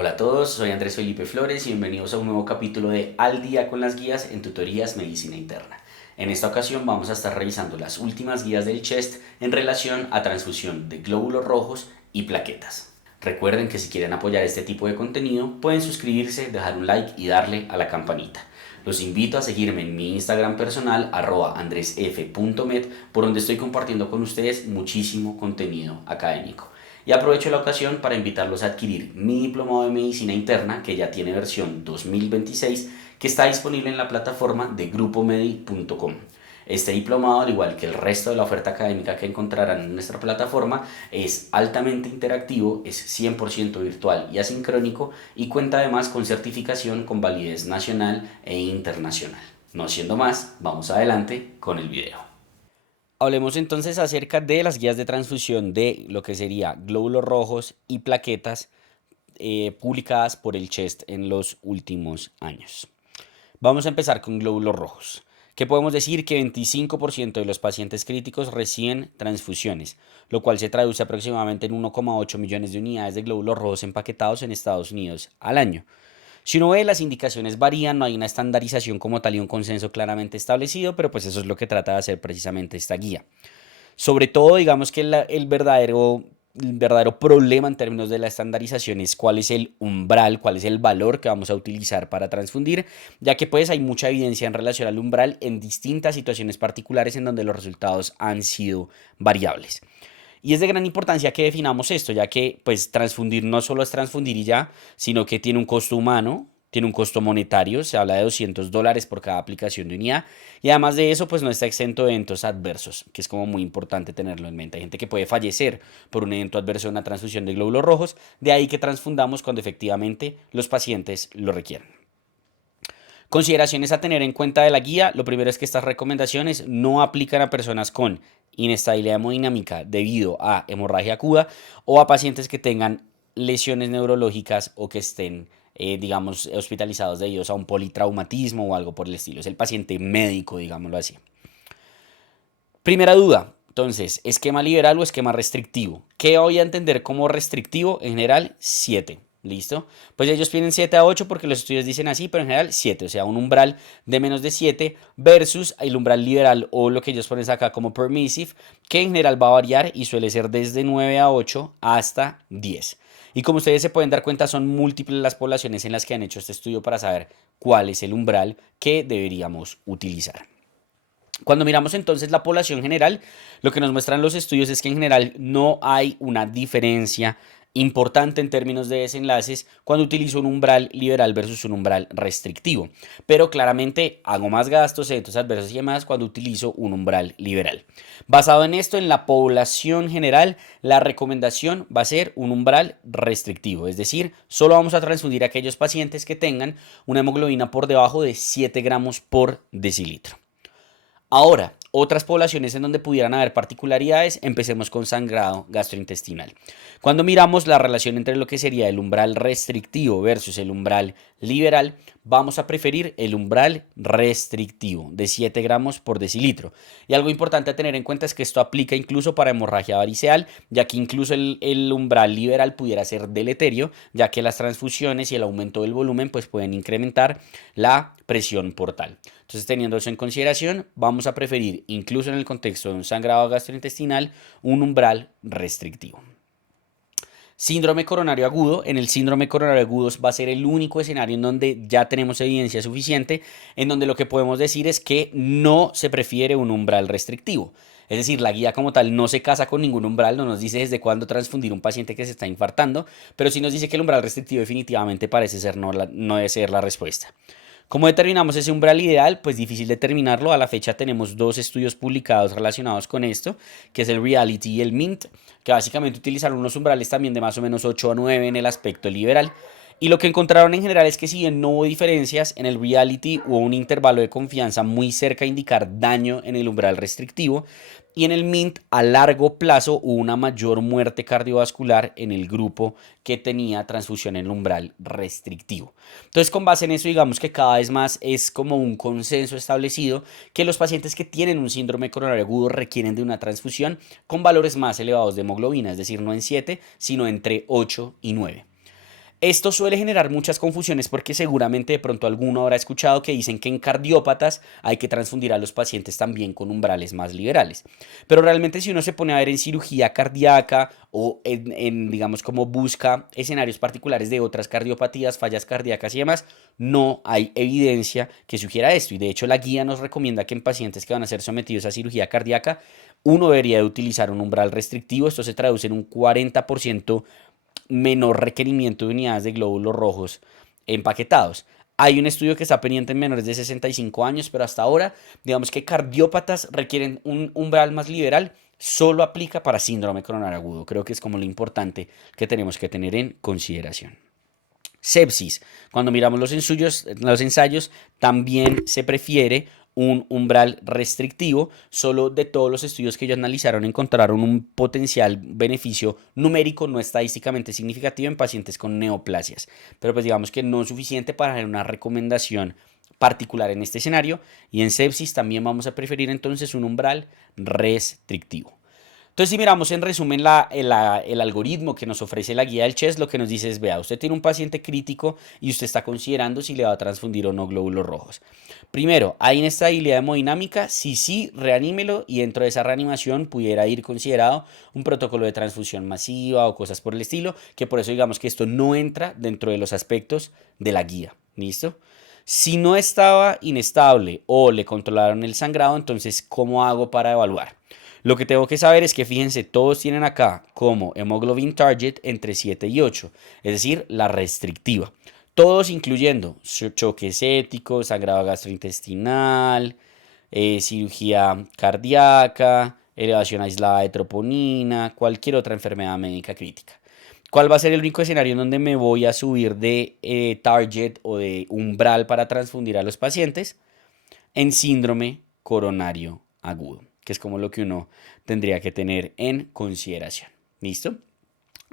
Hola a todos, soy Andrés Felipe Flores y bienvenidos a un nuevo capítulo de Al día con las guías en tutorías medicina interna. En esta ocasión vamos a estar revisando las últimas guías del CHEST en relación a transfusión de glóbulos rojos y plaquetas. Recuerden que si quieren apoyar este tipo de contenido pueden suscribirse, dejar un like y darle a la campanita. Los invito a seguirme en mi Instagram personal @andresf.med, por donde estoy compartiendo con ustedes muchísimo contenido académico. Y aprovecho la ocasión para invitarlos a adquirir mi diplomado de medicina interna, que ya tiene versión 2026, que está disponible en la plataforma de grupomedi.com. Este diplomado, al igual que el resto de la oferta académica que encontrarán en nuestra plataforma, es altamente interactivo, es 100% virtual y asincrónico y cuenta además con certificación con validez nacional e internacional. No siendo más, vamos adelante con el video. Hablemos entonces acerca de las guías de transfusión de lo que sería glóbulos rojos y plaquetas publicadas por el CHEST en los últimos años. Vamos a empezar con glóbulos rojos. ¿Qué podemos decir? Que 25% de los pacientes críticos reciben transfusiones, lo cual se traduce aproximadamente en 1,8 millones de unidades de glóbulos rojos empaquetados en Estados Unidos al año. Si uno ve, las indicaciones varían, no hay una estandarización como tal y un consenso claramente establecido, pero pues eso es lo que trata de hacer precisamente esta guía. Sobre todo, digamos que el verdadero problema en términos de la estandarización es cuál es el umbral, cuál es el valor que vamos a utilizar para transfundir, ya que pues hay mucha evidencia en relación al umbral en distintas situaciones particulares en donde los resultados han sido variables. Y es de gran importancia que definamos esto, ya que pues transfundir no solo es transfundir y ya, sino que tiene un costo humano, tiene un costo monetario, se habla de $200 por cada aplicación de unidad, y además de eso pues no está exento de eventos adversos, que es como muy importante tenerlo en mente. Hay gente que puede fallecer por un evento adverso de una transfusión de glóbulos rojos, de ahí que transfundamos cuando efectivamente los pacientes lo requieren. Consideraciones a tener en cuenta de la guía. Lo primero es que estas recomendaciones no aplican a personas con inestabilidad hemodinámica debido a hemorragia aguda o a pacientes que tengan lesiones neurológicas o que estén, digamos, hospitalizados debido a un politraumatismo o algo por el estilo. Es el paciente médico, digámoslo así. Primera duda. Entonces, ¿esquema liberal o esquema restrictivo? ¿Qué voy a entender como restrictivo? En general, 7. ¿Listo? Pues ellos piden 7 a 8 porque los estudios dicen así, pero en general 7, o sea, un umbral de menos de 7 versus el umbral liberal o lo que ellos ponen acá como permissive, que en general va a variar y suele ser desde 9 a 8 hasta 10. Y como ustedes se pueden dar cuenta, son múltiples las poblaciones en las que han hecho este estudio para saber cuál es el umbral que deberíamos utilizar. Cuando miramos entonces la población general, lo que nos muestran los estudios es que en general no hay una diferencia importante en términos de desenlaces cuando utilizo un umbral liberal versus un umbral restrictivo. Pero claramente hago más gastos, eventos adversos y demás cuando utilizo un umbral liberal. Basado en esto, en la población general, la recomendación va a ser un umbral restrictivo. Es decir, solo vamos a transfundir a aquellos pacientes que tengan una hemoglobina por debajo de 7 gramos por decilitro. Ahora, otras poblaciones en donde pudieran haber particularidades, empecemos con sangrado gastrointestinal. Cuando miramos la relación entre lo que sería el umbral restrictivo versus el umbral liberal, vamos a preferir el umbral restrictivo de 7 gramos por decilitro. Y algo importante a tener en cuenta es que esto aplica incluso para hemorragia variceal, ya que incluso el umbral liberal pudiera ser deleterio, ya que las transfusiones y el aumento del volumen pues pueden incrementar la presión portal. Entonces, teniendo eso en consideración, vamos a preferir, incluso en el contexto de un sangrado gastrointestinal, un umbral restrictivo. Síndrome coronario agudo. En el síndrome coronario agudo va a ser el único escenario en donde ya tenemos evidencia suficiente, en donde lo que podemos decir es que no se prefiere un umbral restrictivo. Es decir, la guía como tal no se casa con ningún umbral, no nos dice desde cuándo transfundir un paciente que se está infartando, pero sí nos dice que el umbral restrictivo definitivamente parece ser no debe ser la respuesta. ¿Cómo determinamos ese umbral ideal? Pues difícil determinarlo. A la fecha tenemos dos estudios publicados relacionados con esto, que es el Reality y el MINT, que básicamente utilizaron unos umbrales también de más o menos 8 a 9 en el aspecto liberal. Y lo que encontraron en general es que si bien no hubo diferencias, en el Reality hubo un intervalo de confianza muy cerca a indicar daño en el umbral restrictivo, y en el MINT a largo plazo hubo una mayor muerte cardiovascular en el grupo que tenía transfusión en el umbral restrictivo. Entonces, con base en eso, digamos que cada vez más es como un consenso establecido que los pacientes que tienen un síndrome coronario agudo requieren de una transfusión con valores más elevados de hemoglobina, es decir, no en 7, sino entre 8 y 9. Esto suele generar muchas confusiones porque seguramente de pronto alguno habrá escuchado que dicen que en cardiópatas hay que transfundir a los pacientes también con umbrales más liberales. Pero realmente si uno se pone a ver en cirugía cardíaca o digamos, como busca escenarios particulares de otras cardiopatías, fallas cardíacas y demás, no hay evidencia que sugiera esto. Y de hecho la guía nos recomienda que en pacientes que van a ser sometidos a cirugía cardíaca, uno debería de utilizar un umbral restrictivo. Esto se traduce en un 40% menor requerimiento de unidades de glóbulos rojos empaquetados. Hay un estudio que está pendiente en menores de 65 años, pero hasta ahora, digamos que cardiópatas requieren un umbral más liberal, solo aplica para síndrome coronario agudo. Creo que es como lo importante que tenemos que tener en consideración. Sepsis. Cuando miramos los ensayos, también se prefiere un umbral restrictivo. Solo de todos los estudios que ellos analizaron encontraron un potencial beneficio numérico no estadísticamente significativo en pacientes con neoplasias. Pero pues digamos que no es suficiente para hacer una recomendación particular en este escenario. Y en sepsis también vamos a preferir entonces un umbral restrictivo. Entonces, si miramos en resumen el algoritmo que nos ofrece la guía del CHES, lo que nos dice es, vea, usted tiene un paciente crítico y usted está considerando si le va a transfundir o no glóbulos rojos. Primero, ¿hay inestabilidad hemodinámica? Si sí, reanímelo y dentro de esa reanimación pudiera ir considerado un protocolo de transfusión masiva o cosas por el estilo, que por eso digamos que esto no entra dentro de los aspectos de la guía. ¿Listo? Si no estaba inestable o le controlaron el sangrado, entonces, ¿cómo hago para evaluar? Lo que tengo que saber es que fíjense, todos tienen acá como hemoglobin target entre 7 y 8, es decir, la restrictiva. Todos incluyendo choques éticos, sangrado gastrointestinal, cirugía cardíaca, elevación aislada de troponina, cualquier otra enfermedad médica crítica. ¿Cuál va a ser el único escenario en donde me voy a subir de target o de umbral para transfundir a los pacientes? En síndrome coronario agudo, que es como lo que uno tendría que tener en consideración. ¿Listo?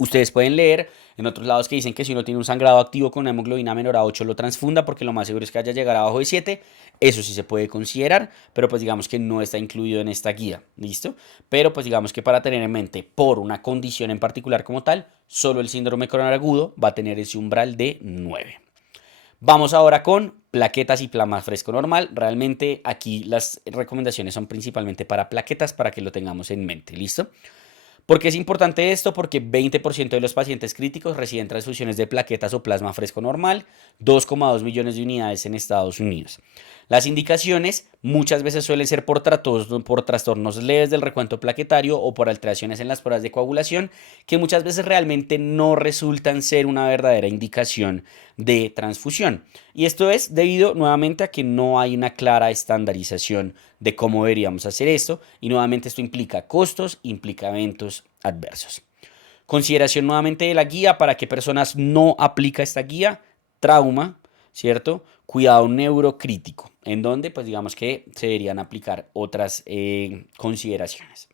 Ustedes pueden leer en otros lados que dicen que si uno tiene un sangrado activo con una hemoglobina menor a 8 lo transfunda porque lo más seguro es que haya llegado abajo de 7. Eso sí se puede considerar, pero pues digamos que no está incluido en esta guía. ¿Listo? Pero pues digamos que para tener en mente por una condición en particular como tal, solo el síndrome coronario agudo va a tener ese umbral de 9. Vamos ahora con plaquetas y plasma fresco normal. Realmente aquí las recomendaciones son principalmente para plaquetas para que lo tengamos en mente. ¿Listo? ¿Por qué es importante esto? Porque 20% de los pacientes críticos reciben transfusiones de plaquetas o plasma fresco normal, 2,2 millones de unidades en Estados Unidos. Las indicaciones muchas veces suelen ser por trastornos leves del recuento plaquetario o por alteraciones en las pruebas de coagulación, que muchas veces realmente no resultan ser una verdadera indicación de transfusión. Y esto es debido nuevamente a que no hay una clara estandarización de cómo deberíamos hacer esto, y nuevamente esto implica costos, implica eventos adversos. Consideración nuevamente de la guía: para qué personas no aplica esta guía. Trauma, ¿cierto? Cuidado neurocrítico, en donde pues digamos que se deberían aplicar otras consideraciones.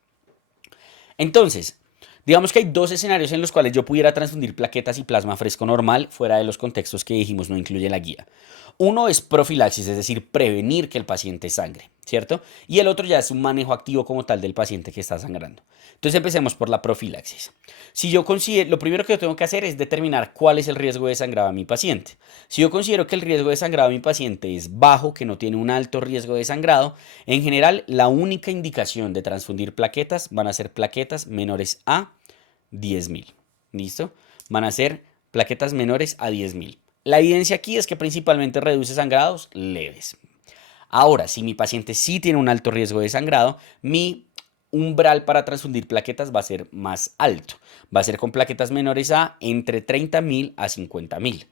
Entonces, digamos que hay dos escenarios en los cuales yo pudiera transfundir plaquetas y plasma fresco normal fuera de los contextos que dijimos no incluye la guía. Uno es profilaxis, es decir, prevenir que el paciente sangre, ¿cierto? Y el otro ya es un manejo activo como tal del paciente que está sangrando. Entonces empecemos por la profilaxis. Si yo considero, lo primero que yo tengo que hacer es determinar cuál es el riesgo de sangrado a mi paciente. Si yo considero que el riesgo de sangrado a mi paciente es bajo, que no tiene un alto riesgo de sangrado, en general la única indicación de transfundir plaquetas van a ser plaquetas menores a 10.000. ¿Listo? Van a ser plaquetas menores a 10.000. La evidencia aquí es que principalmente reduce sangrados leves. Ahora, si mi paciente sí tiene un alto riesgo de sangrado, mi umbral para transfundir plaquetas va a ser más alto. Va a ser con plaquetas menores a entre 30.000 a 50.000.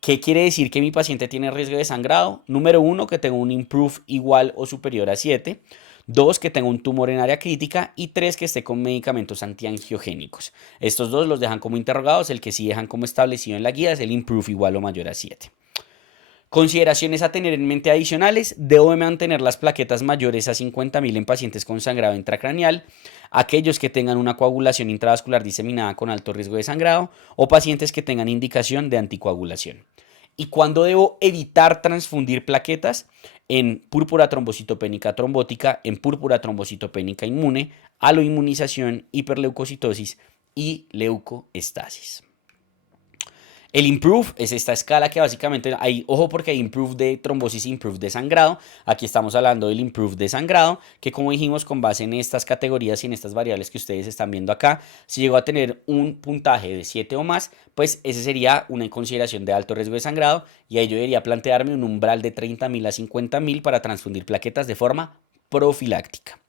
¿Qué quiere decir que mi paciente tiene riesgo de sangrado? Número 1, que tenga un IMPROVE igual o superior a 7. 2, que tenga un tumor en área crítica. Y 3, que esté con medicamentos antiangiogénicos. Estos dos los dejan como interrogados. El que sí dejan como establecido en la guía es el IMPROVE igual o mayor a 7. Consideraciones a tener en mente adicionales: debo mantener las plaquetas mayores a 50.000 en pacientes con sangrado intracraneal, aquellos que tengan una coagulación intravascular diseminada con alto riesgo de sangrado o pacientes que tengan indicación de anticoagulación. ¿Y cuándo debo evitar transfundir plaquetas? En púrpura trombocitopénica trombótica, en púrpura trombocitopénica inmune, aloinmunización, hiperleucocitosis y leucoestasis. El improve es esta escala que básicamente hay, ojo porque hay improve de trombosis e improve de sangrado. Aquí estamos hablando del improve de sangrado, que como dijimos, con base en estas categorías y en estas variables que ustedes están viendo acá, si llegó a tener un puntaje de 7 o más, pues ese sería una consideración de alto riesgo de sangrado y ahí yo debería plantearme un umbral de 30.000 a 50.000 para transfundir plaquetas de forma profiláctica.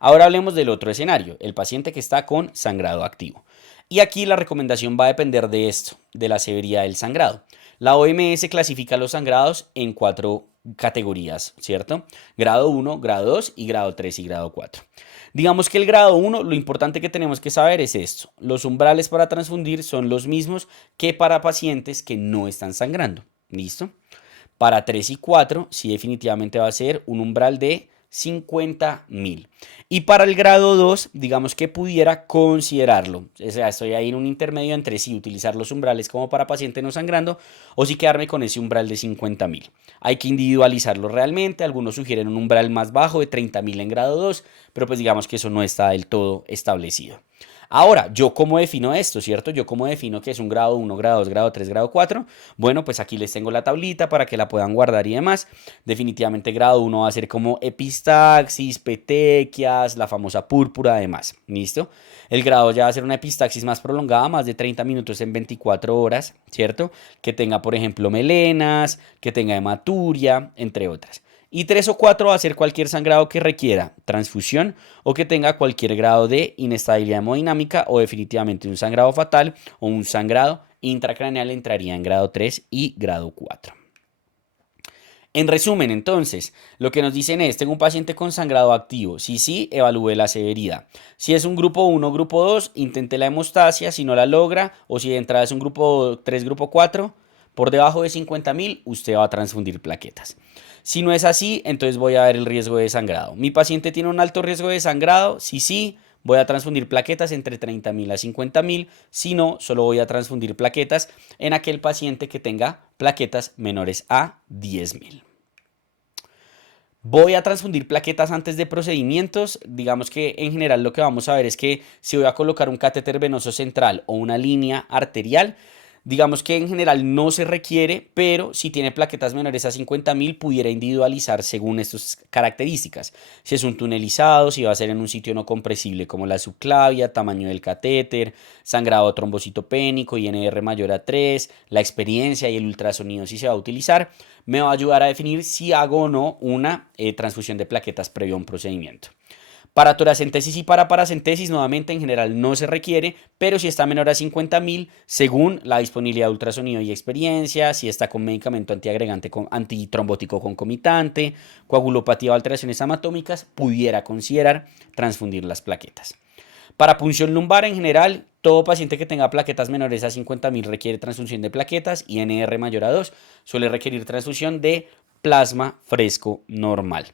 Ahora hablemos del otro escenario, el paciente que está con sangrado activo. Y aquí la recomendación va a depender de esto, de la severidad del sangrado. La OMS clasifica los sangrados en 4 categorías, ¿cierto? Grado 1, grado 2 y grado 3 y grado 4. Digamos que el grado 1, lo importante que tenemos que saber es esto. Los umbrales para transfundir son los mismos que para pacientes que no están sangrando. ¿Listo? Para 3 y 4, sí definitivamente va a ser un umbral de 50.000. Y para el grado 2, digamos que pudiera considerarlo. O sea, estoy ahí en un intermedio entre sí utilizar los umbrales como para paciente no sangrando o si quedarme con ese umbral de 50.000. Hay que individualizarlo realmente. Algunos sugieren un umbral más bajo de 30.000 en grado 2, pero pues digamos que eso no está del todo establecido. Ahora, ¿yo cómo defino esto, cierto? ¿Yo cómo defino que es un grado 1, grado 2, grado 3, grado 4? Bueno, pues aquí les tengo la tablita para que la puedan guardar y demás. Definitivamente grado 1 va a ser como epistaxis, petequias, la famosa púrpura, además. ¿Listo? El grado ya va a ser una epistaxis más prolongada, más de 30 minutos en 24 horas, ¿cierto? Que tenga, por ejemplo, melenas, que tenga hematuria, entre otras. Y 3 o 4 va a ser cualquier sangrado que requiera transfusión o que tenga cualquier grado de inestabilidad hemodinámica o definitivamente un sangrado fatal o un sangrado intracraneal entraría en grado 3 y grado 4. En resumen, entonces, lo que nos dicen es, tengo un paciente con sangrado activo. Si sí, evalúe la severidad. Si es un grupo 1, grupo 2, intente la hemostasia. Si no la logra, o si de entrada es un grupo 3, grupo 4, por debajo de 50.000, usted va a transfundir plaquetas. Si no es así, entonces voy a ver el riesgo de sangrado. Mi paciente tiene un alto riesgo de sangrado. Si sí, voy a transfundir plaquetas entre 30.000 a 50.000. Si no, solo voy a transfundir plaquetas en aquel paciente que tenga plaquetas menores a 10.000. Voy a transfundir plaquetas antes de procedimientos. Digamos que en general lo que vamos a ver es que si voy a colocar un catéter venoso central o una línea arterial, digamos que en general no se requiere, pero si tiene plaquetas menores a 50.000 pudiera individualizar según estas características. Si es un tunelizado, si va a ser en un sitio no compresible como la subclavia, tamaño del catéter, sangrado trombocitopénico, INR mayor a 3, la experiencia y el ultrasonido si se va a utilizar, me va a ayudar a definir si hago o no una transfusión de plaquetas previo a un procedimiento. Para toracentesis y para paracentesis, nuevamente en general no se requiere, pero si está menor a 50.000, según la disponibilidad de ultrasonido y experiencia, si está con medicamento antiagregante antitrombótico concomitante, coagulopatía o alteraciones anatómicas, pudiera considerar transfundir las plaquetas. Para punción lumbar en general, todo paciente que tenga plaquetas menores a 50.000 requiere transfusión de plaquetas y NR mayor a 2 suele requerir transfusión de plasma fresco normal.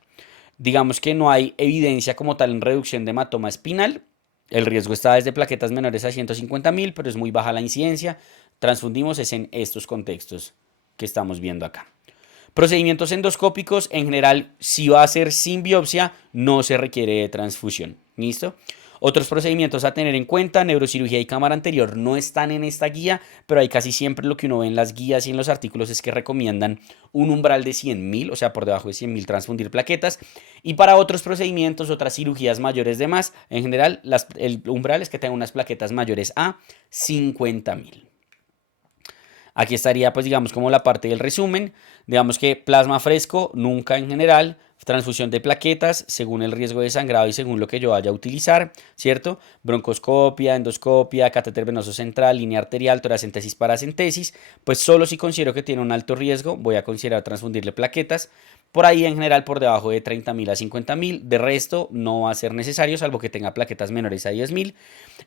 Digamos que no hay evidencia como tal en reducción de hematoma espinal. El riesgo está desde plaquetas menores a 150.000, pero es muy baja la incidencia. Transfundimos es en estos contextos que estamos viendo acá. Procedimientos endoscópicos, en general, si va a ser sin biopsia, no se requiere de transfusión. ¿Listo? Otros procedimientos a tener en cuenta, neurocirugía y cámara anterior no están en esta guía, pero hay casi siempre lo que uno ve en las guías y en los artículos es que recomiendan un umbral de 100.000, o sea, por debajo de 100.000 transfundir plaquetas. Y para otros procedimientos, otras cirugías mayores de más, en general, el umbral es que tengan unas plaquetas mayores a 50.000. Aquí estaría, pues, digamos, como la parte del resumen. Digamos que plasma fresco, nunca en general. Transfusión de plaquetas según el riesgo de sangrado y según lo que yo vaya a utilizar, ¿cierto? Broncoscopia, endoscopia, catéter venoso central, línea arterial, toracentesis, paracentesis. Pues solo si considero que tiene un alto riesgo, voy a considerar transfundirle plaquetas. Por ahí en general por debajo de 30.000 a 50.000. De resto no va a ser necesario salvo que tenga plaquetas menores a 10.000.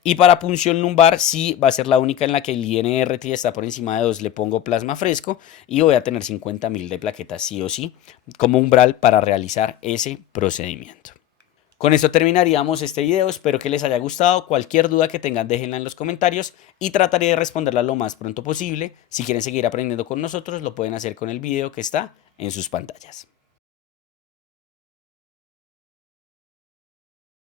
Y para punción lumbar sí va a ser la única en la que el INRT está por encima de 2. Le pongo plasma fresco y voy a tener 50.000 de plaquetas sí o sí como umbral para realizar ese procedimiento. Con esto terminaríamos este video, espero que les haya gustado. Cualquier duda que tengan déjenla en los comentarios y trataré de responderla lo más pronto posible. Si quieren seguir aprendiendo con nosotros lo pueden hacer con el video que está en sus pantallas.